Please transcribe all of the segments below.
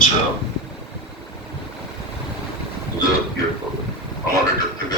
child. Look, you're, I'm on a different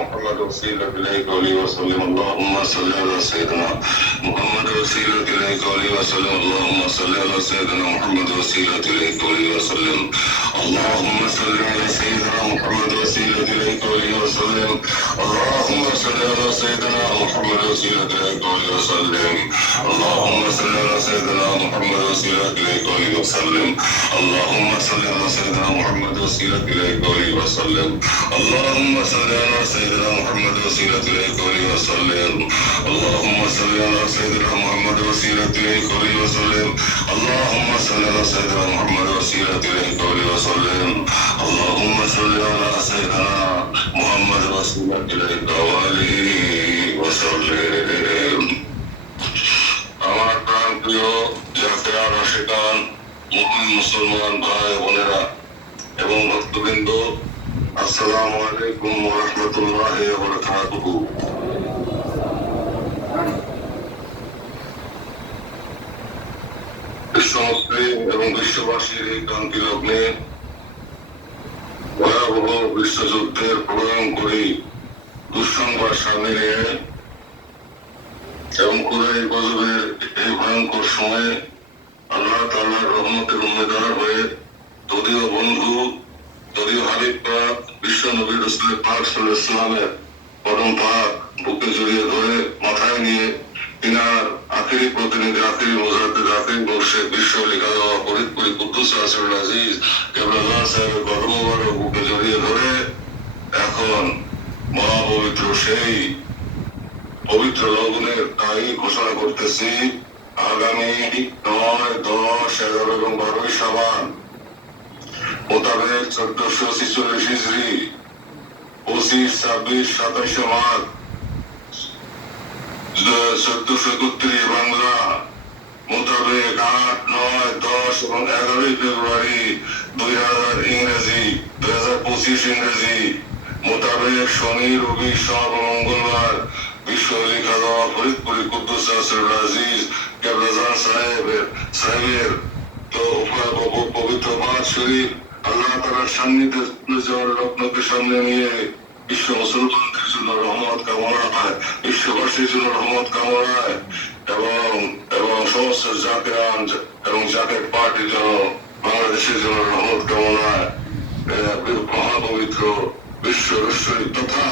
محمد وسيلة إليك ولي وسلم اللهم صل على سيدنا محمد وسيلة إليك ولي وسلم اللهم صل على سيدنا محمد وسيلة إليك ولي وسلم اللهم صل على سيدنا محمد وسيلة إليك ولي وسلم اللهم صل على سيدنا محمد وسيلة إليك ولي وسلم اللهم صل على سيدنا محمد وسيلة إليك ولي وسلم اللهم صل على سيدنا محمد وسيلة إليك ولي وسلم اللهم صل على سيدنا محمد وسيلة إليك ولي وسلم اللهم صل على سيدنا محمد وسيلة إليك ولي وسلم اللهم صل على سيدنا محمد وسيلة إليك ولي وسلم اللهم صل على سيدنا محمد وسيلة إليك ولي وسلم আমার প্রাণ প্রিয় জাফিয়া রশিকান মুসলিম মুসলমান ভাই বোনেরা এবং ভক্তবৃন্দ আসসালামু আলাইকুম ওয়া রাহমাতুল্লাহি ওয়া বারাকাতুহু বিশ্ব মুসলিম এবং বিশ্ববাসীর এই ক্রান্তি লগ্নে ভয়াবহ বিশ্বযুদ্ধের ভয়ঙ্করী দুঃসংবাদ সামনে নিয়ে এবং কুরাই গজবের এই ভয়ঙ্কর সময়ে আল্লাহ তাল্লাহ রহমতের উম্মেদার হয়ে যদিও বন্ধু, যদিও হাবিব পাক বিশ্ব নবী রসুলের পাক ইসলামের পরম পাক বুকে জড়িয়ে ধরে মাথায় নিয়ে তিনার আখিরি প্রতিনিধি, আখিরি মোজাদ্দের আখিরি বর্ষে বিশ্ব লেখা দেওয়া ফরিদপুরি কুদ্দুস আজিজ কেবলাল্লাহ সাহেবের কর্মবার বুকে জড়িয়ে ধরে এখন মহাপবিত্র সেই পবিত্র লগ্নের তাই ঘোষণা করতেছি, আগামী নয়, দশ, এগারো এবং বারোই সাবান মোতাবেক চোদ্দশো ছিচল্লিশ ইসরি পঁচিশ, ছাব্বিশ সাতাশে মার্চ চোদ্দশো একত্রিশ বাংলা মোতাবেক আট, নয়, দশ এবং এগারোই ফেব্রুয়ারি দুই হাজার ইংরেজি, দুই হাজার পঁচিশ ইংরেজি। মোতাবেক শনি, রবি সব মঙ্গলবার বিশ্ব লেখা দেওয়া ফরিদপুরি কুদ্দুস আজিজ কেবলাজান সাহেবের সাহেবের। তো পবিত্র পাঁচ শরীফ আল্লাহ তালার সান্নিধ্যে যাওয়ার রত্নকে সামনে নিয়ে বিশ্ব মুসলমানদের জন্য রহমত কামনা হয়। বিশ্ববাসীর জন্য রহমত কামনা হয়। এবং এবং সমস্ত জাতিরান এবং জাকের পার্টির জন্য বাংলাদেশের জন্য রহমত কামনায় মহাপবিত্র বিশ্ব রশ্বরী তথা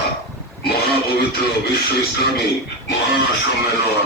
মহাপবিত্র বিশ্ব ইসলামী মহাসম্মেলন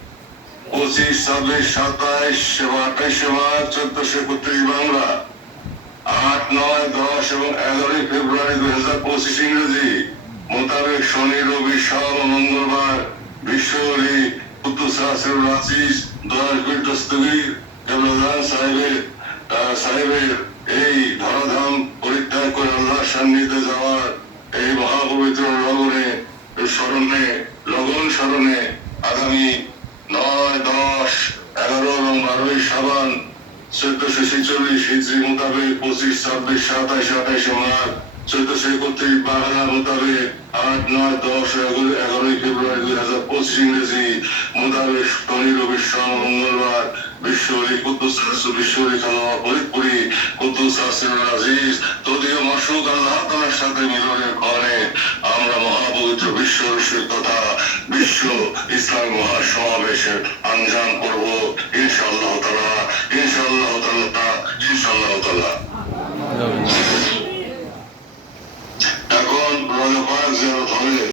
পঁচিশ, ছাব্বিশ, সাতাইশ আঠাইশে মার্চ চোদ্দশো একত্রিশ বাংলা। আট, নয়, দশ এবং এগারোই ফেব্রুয়ারি দুই হাজার পঁচিশ ইংরেজি। মোতাবেক শনি, রবি সব মঙ্গলবার বিশ্বরী কুদ্দুস আসির দশ বিল দস্তগীর সাহেবের সাহেবের এই ধরাধাম পরিত্যাগ করে আল্লাহর সান্নিধ্যে যাওয়ার এই মহাপবিত্র লগনে স্মরণে, লগন স্মরণে আগামী নয়, দশ, এগারো এবং বারোই সাবান, চোদ্দশো ছেচল্লিশ হিজড়ি মোতাবেক পঁচিশ, ছাব্বিশ, সাতাইশ, আঠাইশ মার্চ চোদ্দশো একত্রিশ বাংলা মোতাবেক আট, নয়, দশ এগারোই ফেব্রুয়ারি দুই হাজার পঁচিশ ইংরেজি মোতাবেক শনি, রবি সোম মঙ্গলবার বিশ্বরী কুদ্দুস রাসূল বিশ্বরী খাওয়া ফরিদপুরি, কুদ্দুস আসির আজিজ, তদীয় মাসুক আল্লাহ তাআলার সাথে মিলনের কারণে আমরা মহাপবিত্র বিশ্ব তথা বিশ্ব আঞ্জাম করব ইনশাআল্লাহ তালা ইনশাআল্লাহ তালা ইনশাআল্লাহ তাআলা।